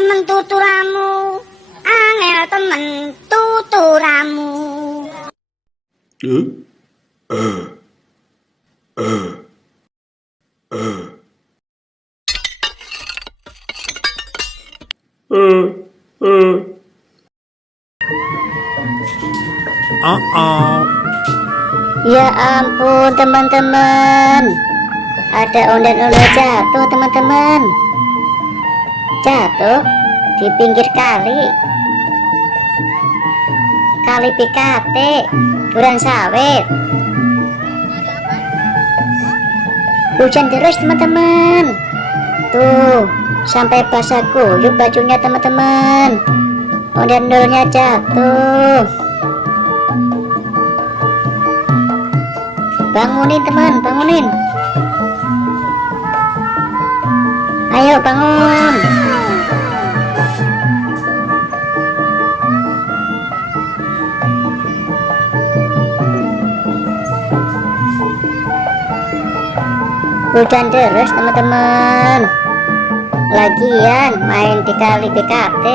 temen tuturamu, angel temen tuturamu. Ya ampun teman-teman, ada ondan-ondan jatuh teman-teman, jatuh di pinggir kali PKT Duren Sawit. Hujan deras teman-teman, tuh sampai basah kuyup bajunya teman-teman, ondan-ondannya jatuh. Bangunin teman, bangunin. Ayo bangun. Hujan deras teman-teman. Lagian main di kali BKT.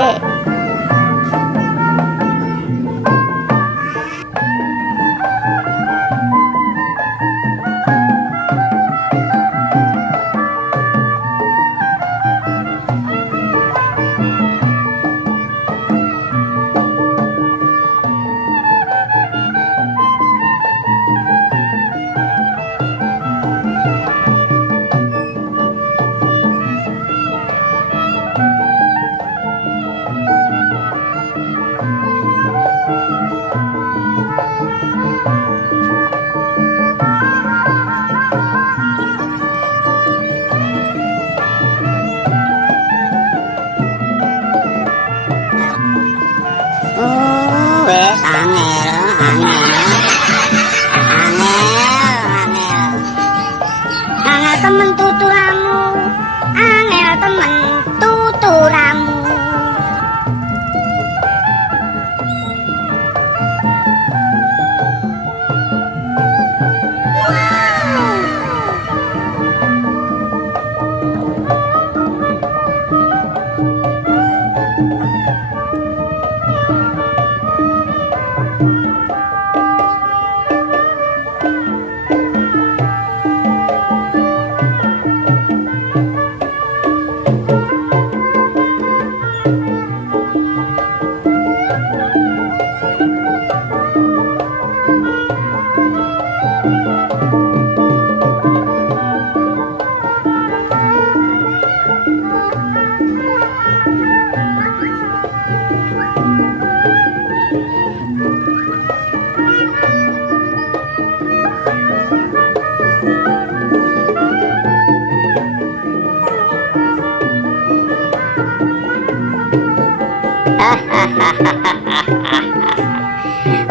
Wes angel. Angel temen tuturamu, angel temen tuturamu.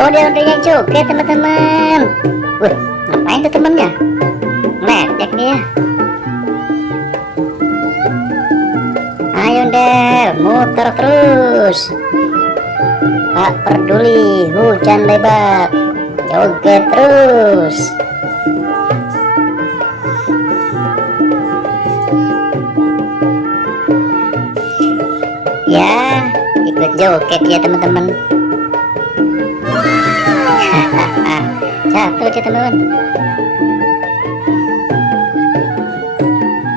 Onde-ondenya joget teman-teman. Wih, ngapain tuh temennya? Ngeledek dia. Ayo Del, muter terus. Tak peduli hujan lebat, joget terus. Ya, ikut joget ya teman-teman. Jatuh dia teman-teman.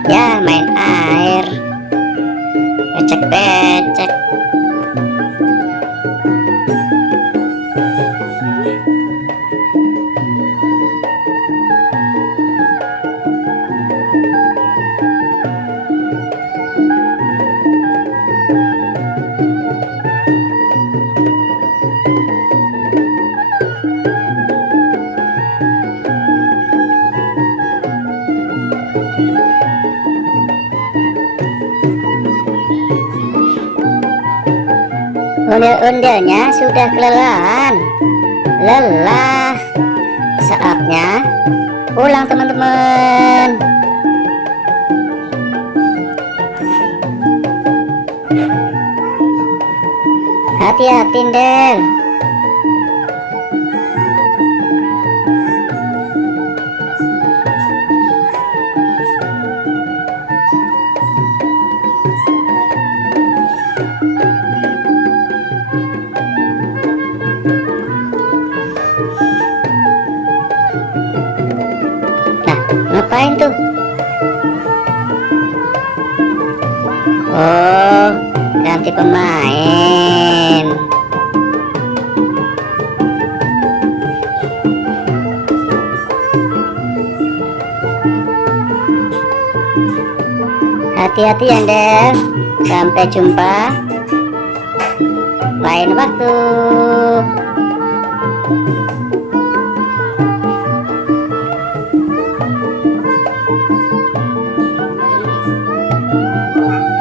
Ya main air, becek-becek. Ondel-ondelnya sudah kelelahan, lelah. Saatnya pulang teman-teman. Hati-hati Del. ngapain tuh? Oh, ganti pemain. Hati-hati ya, Del. Sampai jumpa lain waktu.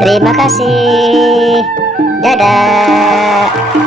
Terima kasih. Dadah.